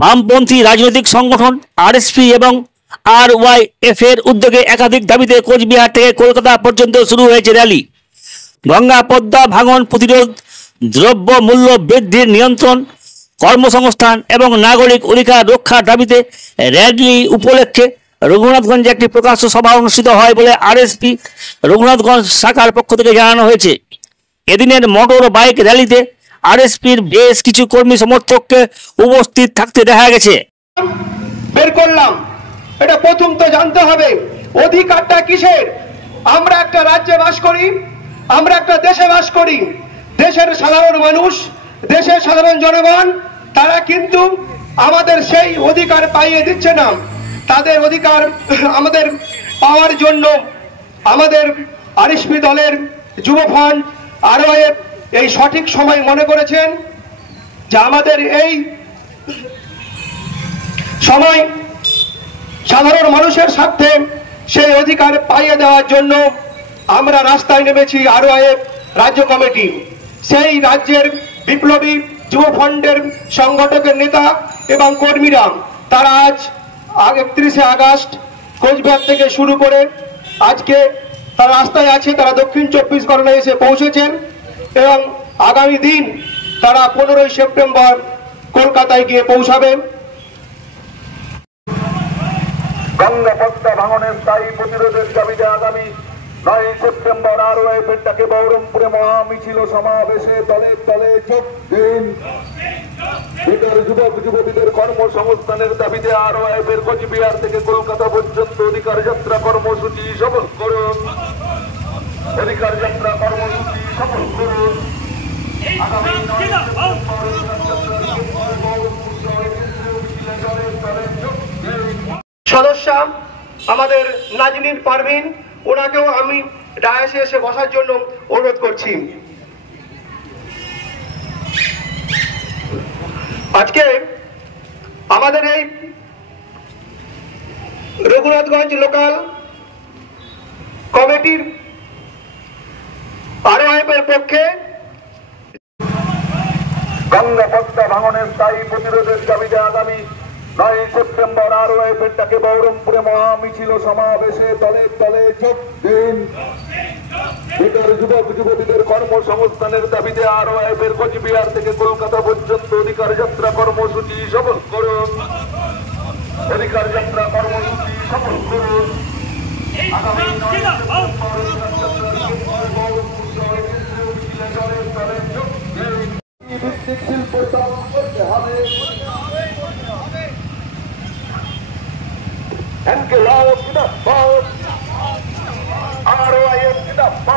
বামপন্থী রাজনৈতিক সংগঠন আরএসপি এবং আরওয়াইএফ এর উদ্যোগে একাধিক দাবিতে কোচবিহার থেকে কলকাতা পর্যন্ত শুরু হয়েছে র্যালি। গঙ্গা পদ্মা ভাঙন প্রতিরোধ, দ্রব্য মূল্য বৃদ্ধির নিয়ন্ত্রণ, কর্মসংস্থান এবং নাগরিক অধিকার রক্ষার দাবিতে র্যালি উপলক্ষে রঘুনাথগঞ্জে একটি প্রকাশ্য সভা অনুষ্ঠিত হয় বলে আরএসপি রঘুনাথগঞ্জ শাখার পক্ষ থেকে জানানো হয়েছে। এদিনের মোটর বাইক র্যালিতে আরএসপির বেশ কিছু কর্মী সমর্থককে উপস্থিত থাকতে দেখা গেছে। বের করলাম, এটা প্রথম তো জানতে হবে অধিকারটা কিসের। আমরা একটা রাজ্যে বাস করি, আমরা একটা দেশে বাস করি। দেশের সাধারণ মানুষ, দেশের সাধারণ জনগণ তারা কিন্তু আমাদের সেই অধিকার পাইয়ে দিচ্ছে না। তাদের অধিকার আমাদের পাওয়ার জন্য আমাদের আরএসপি দলের যুব ফ্রন্ট আরওয়াইএফ এই সঠিক সময় মনে করেছেন যে আমাদের এই সময় সাধারণ মানুষের স্বার্থে সেই অধিকার পাইয়ে দেওয়ার জন্য আমরা রাস্তায় নেমেছি। আরওয়াইএফ রাজ্য কমিটি, সেই রাজ্যের বিপ্লবী যুব ফ্রন্টের সংগঠকের নেতা এবং কর্মীরা তারা আজ 31শে আগস্ট কোচবিহার থেকে শুরু করে আজকে তারা রাস্তায় আছে। তারা দক্ষিণ 24 পরগনায় এসে পৌঁছেছেন এবং আগামী দিন তারা 15ই সেপ্টেম্বর কলকাতায় গিয়ে পৌঁছাবেন। গঙ্গা পদ্মা ভাঙনের স্থায়ী প্রতিরোধের দাবিতে আগামী 9 সেপ্টেম্বর আরওয়াইএফের ডাকে বহরমপুরে মহামিছিল সমাবেশে দলে দলে যোগ দিন। বেকার যুবক যুবতীদের কর্মসংস্থানের দাবিতে আরওয়াইএফের কোচবিহার থেকে কলকাতা পর্যন্ত অধিকার যাত্রা কর্মসূচি সফল করুন। অধিকার যাত্রা কর্মসূচি সফল করুন। আগামী 9 সদস্য আমাদের নাজনীন পারভিন, ওনাকেও আমি ডায়াসে এসে বসার জন্য অনুরোধ করছি। আজকে আমাদের এই রঘুনাথগঞ্জ লোকাল কমিটির আরওয়াইএফের পক্ষে গঙ্গা পদ্মা ভাঙনের স্থায়ী প্রতিরোধের দাবিতে আগামী 9 সেপ্টেম্বর আরওয়াইএফের ডাকে বহরমপুরে মহামিছিল সমাবেশে দলে দলে যোগ দিন। বেকার যুবক যুবতীদের কর্মসংস্থানের দাবিতে আরওয়াইএফের কোচবিহার থেকে কলকাতা পর্যন্ত অধিকার যাত্রা কর্মসূচি সফল করুন। অধিকার যাত্রা কর্মসূচি সফল করুন। আগামী 9 ভিত্তিক শিল্প করতে হবে। এনকে লাও জিন্দাবাদ, আরওয়াইএফ জিন্দাবাদ।